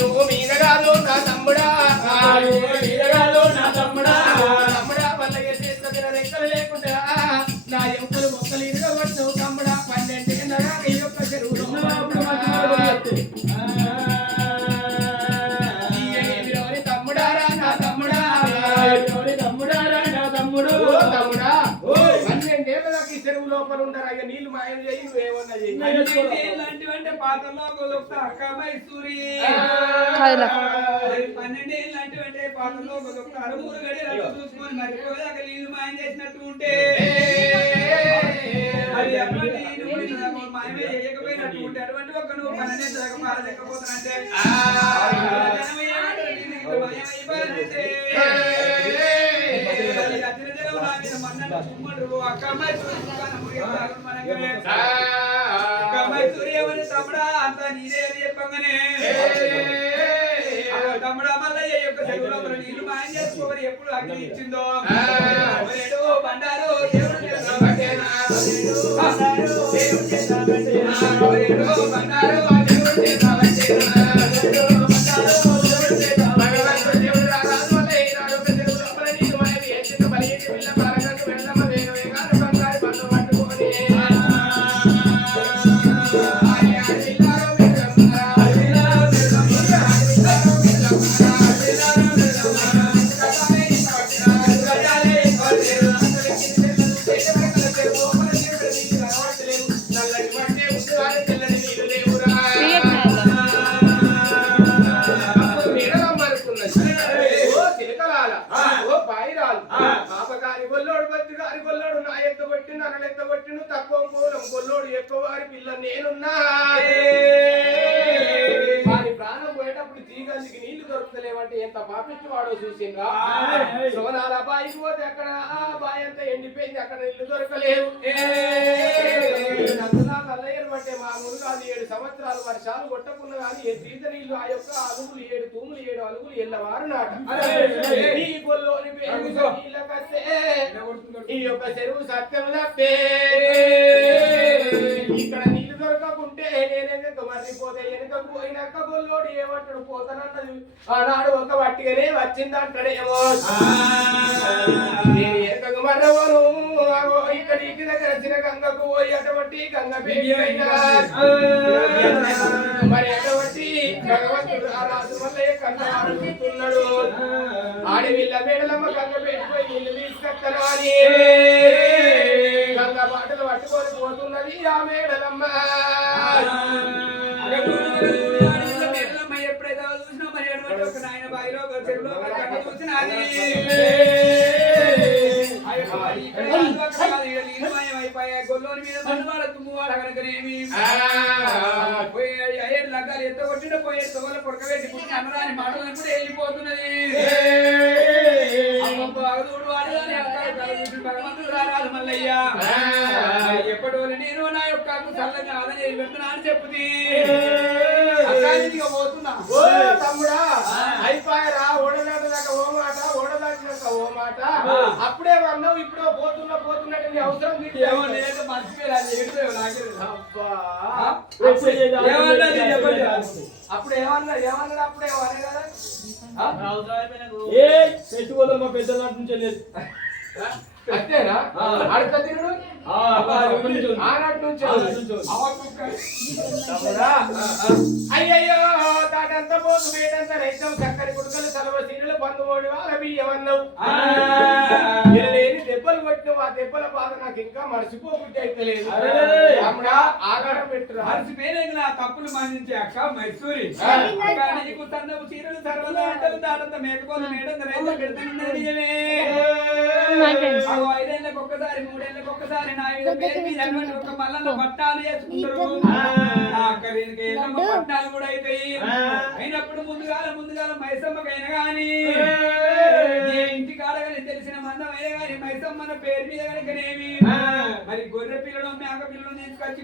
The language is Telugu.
నువ్వు మీద కాదు నా తమ్ముడా తమ్ముడా వల్ల రెక్కలు లేకుండా నా ఎముకలు మొక్కలు ఇరగబట్టు తమ్ముడా 12 ఏళ్ళగా ఈ యొక్క చెరువులో తమ్ముడారా నా తమ్ముడా తమ్ముడా 12 ఏళ్ళకి ఈ చెరువు లోపల ఉండరా ఇక నీళ్లు మాయం చేయి నువ్వేమన్నా చేయి ఇలాంటివంటే పాతల్లో అక్క మైసూరి 12 ఇలాంటివంటే పాతల్లో అరుమూరు గడి రక్తం చూసుకొని మరిపోయాక నీళ్లు మాయం చేసినట్టు ఉంటే మాయమే చేయకపోయినట్టు ఉంటే అటువంటి ఒక్క నువ్వు 12 దాకా మారలేకపోతానంటే తమ్ముడా అంత నీరే చెప్పగానే తమ్ముడా మల్లయ్య యొక్క చెరువులో నీళ్లు మాయం చేసుకోమని ఎప్పుడు అగ్ని ఇచ్చిందో బండారు గొల్లోడు ఎక్కువ వారి పిల్ల నేనున్నా వారి ప్రాణం పోయేటప్పుడు జీగానికి నీళ్లు దొరుకుతలేవంటే ఎంత పాపిస్తూ వాడో చూసిందా సోనాల బాయికి పోతే అక్కడ ఆ బాయి అంతా ఎండిపోయింది అక్కడ నీళ్లు దొరకలేవు నల్లయ్యను అంటే మామూలు కాదు 7 సంవత్సరాలు వర్షాలు కొట్టకున్నా కానీ తీత నీళ్లు ఆ యొక్క అలుగులు 7 తూములు 7 అలుగులు ఎల్లవారు నాట ఈ గొల్లోని పేరు నీళ్ళకస్తే ఈ యొక్క చెరువు సత్యం తప్పే ఇక్కడ నీళ్లు దొరకకుంటే నేనెందుకు మర్రిపోతే వెనుకకు పోయినాక గొల్లోడు ఏమంటాడు పోతానన్నది ఆనాడు ఒక వట్టిగానే వచ్చిందంటాడేమో నేను వెనుకకు మర్రవను ఇక్కడ ఇంటి దగ్గర చిన్న గంగకు పోయి అటువంటి గంగ మరి అటువంటి భగవంతుడు ఆ రాజు వల్ల కన్నాడు ఆడి వీళ్ళ మేడలమ్మ గంగ పెట్టిపోయి నీళ్ళు తీసుకొస్తాను అని గంగ బాటలు పట్టుకొని పోతున్నది ఆ మేడలమ్మ ఎప్పుడైతే చూసినా మరి ఒక నాయన బాయిలో చెరువులో చూసినది గొల్లోని మీద మనువాడ తుమ్మువాడ కనుకనేమి ఐదు లగ్గాలు ఎంత కొట్టిన పోయే తోల పొడకబెట్టి పుట్టిన అన్నదాని మాటలను కూడా వెళ్ళిపోతున్నది భగవంతుడు రారాదు మల్లయ్య ఎప్పటి నేను నా యొక్క చల్లగా ఆదని పెడుతున్నా అని చెప్పుది పోతున్నా తమ్ముడా అయిపోయారా ఓడదాటి దాకా ఓ మాట ఓడదాటినాక ఓ మాట అప్పుడే అన్నావు ఇప్పుడు పోతున్నట్టు నీ అవసరం అప్పుడు ఏమన్నాడు అప్పుడే అనే కదా చెట్టు వదలు మా పెద్ద నాటి నుంచి లేదు అంతేనా అడక తిరుడు ఆనాటి నుంచి అయ్యయ్యో తాటంత పోతు వేటంత రైతం చక్కని కుడుకలు సలవ సీనులు బంధువుడి వాళ్ళ బియ్యమన్నావు లేని దెబ్బలు కొట్టినావు ఆ దెబ్బల బాధ నాకు ఇంకా మర్చిపోబుద్ధి అయితే లేదు తమ్ముడా ఆగారం పెట్టురా మర్చిపోయినాక నా తప్పులు మన్నించే అక్క మైసూరి నీకు తన్నపు చీరలు సర్వలు అంటలు తాటంత మేకపోలు మేడం రైతం పెడుతున్నది నిజమే 5 ఏళ్ళకి ఒక్కసారి 3 ఏళ్ళకి ఒక్కసారి నా పేరు మీద ఒక మల్లన్న పట్టాలు చేసుకుంటారు పట్టాలు కూడా అయితాయి అయినప్పుడు ముందుగాల మైసమ్మకైనా గాని ఇంటి కాడగానే తెలిసిన మందమైనా గాని మైసమ్మన పేరు మీద కనుకనేమి మరి గొర్రె పిల్లలు మేక పిల్లలు తీసుకొచ్చి